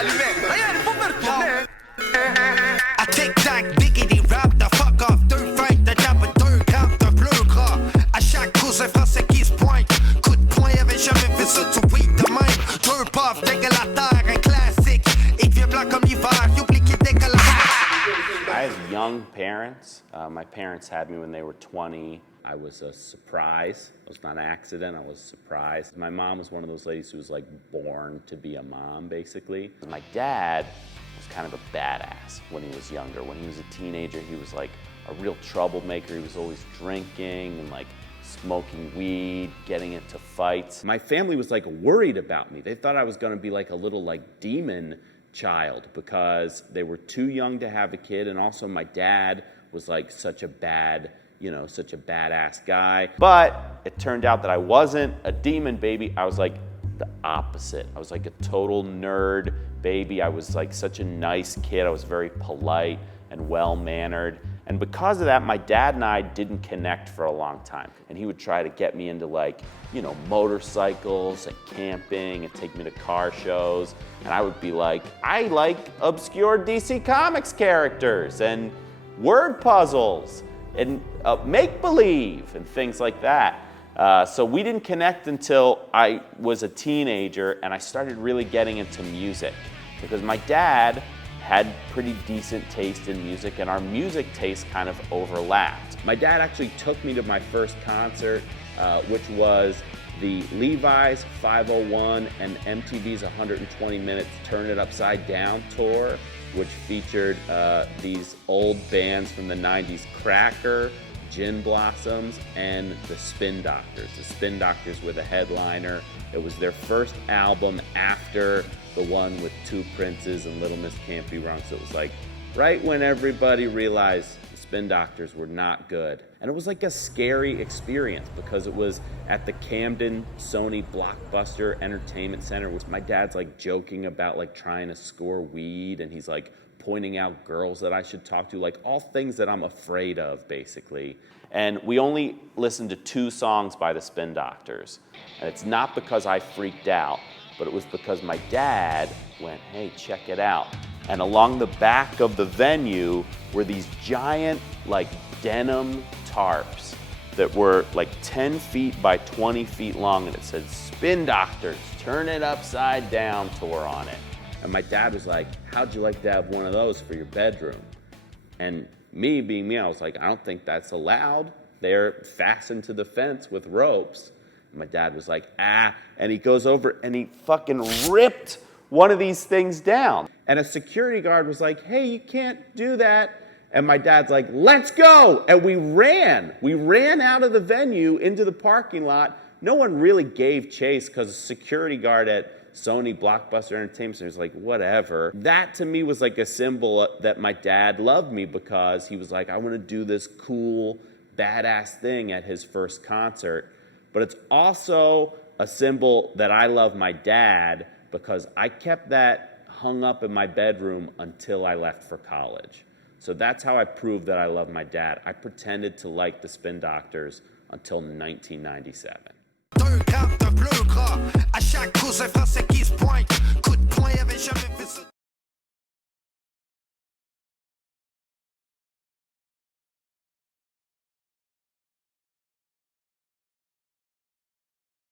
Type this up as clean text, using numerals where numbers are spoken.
I tic-tac, biggity rap, the fuck off, deux fêtes de jab, deux camps, de bleu gras. À chaque coup, c'est français qui se pointe. Coup de poing, avait jamais fait ça, tu weed de même. Deux puffs, dégueulateur, un classique. Il devient blanc comme l'hiver, y'oublie qu'il dégueulasse. I have young parents. My parents had me when they were 20. I was a surprise. It was not an accident. I was surprised. My mom was one of those ladies who was like born to be a mom, basically. My dad was kind of a badass when he was younger. When he was a teenager, he was like a real troublemaker. He was always drinking and like smoking weed, getting into fights. My family was like worried about me. They thought I was going to be like a little like demon child because they were too young to have a kid, and also my dad was like such a badass guy. But it turned out that I wasn't a demon baby. I was like the opposite. I was like a total nerd baby. I was like such a nice kid. I was very polite and well-mannered. And because of that, my dad and I didn't connect for a long time. And he would try to get me into like, motorcycles and camping and take me to car shows. And I would be like, I like obscure DC Comics characters and word puzzles and make-believe and things like that. So we didn't connect until I was a teenager and I started really getting into music because my dad had pretty decent taste in music and our music tastes kind of overlapped. My dad actually took me to my first concert, which was the Levi's 501 and MTV's 120 Minutes Turn It Upside Down tour, which featured these old bands from the 90s, Cracker, Gin Blossoms, and the Spin Doctors. The Spin Doctors were the headliner. It was their first album after the one with Two Princes and Little Miss Can't Be Wrong. So it was like right when everybody realized the Spin Doctors were not good. And it was like a scary experience because it was at the Camden Sony Blockbuster Entertainment Center, which my dad's like joking about like trying to score weed, and he's like pointing out girls that I should talk to, like all things that I'm afraid of, basically. And we only listened to 2 songs by the Spin Doctors. And it's not because I freaked out, but it was because my dad went, hey, check it out. And along the back of the venue were these giant, like, denim tarps that were like 10 feet by 20 feet long, and it said, Spin Doctors, Turn It Upside Down tour on it. And my dad was like, how'd you like to have one of those for your bedroom? And me being me, I was like, I don't think that's allowed. They're fastened to the fence with ropes. And my dad was like, and he goes over and he fucking ripped one of these things down. And a security guard was like, hey, you can't do that. And my dad's like, let's go. And we ran. We ran out of the venue into the parking lot. No one really gave chase because a security guard at Sony Blockbuster Entertainment Center was like, whatever. That to me was like a symbol that my dad loved me because he was like, I want to do this cool, badass thing at his first concert. But it's also a symbol that I love my dad because I kept that hung up in my bedroom until I left for college. So that's how I proved that I love my dad. I pretended to like the Spin Doctors until 1997.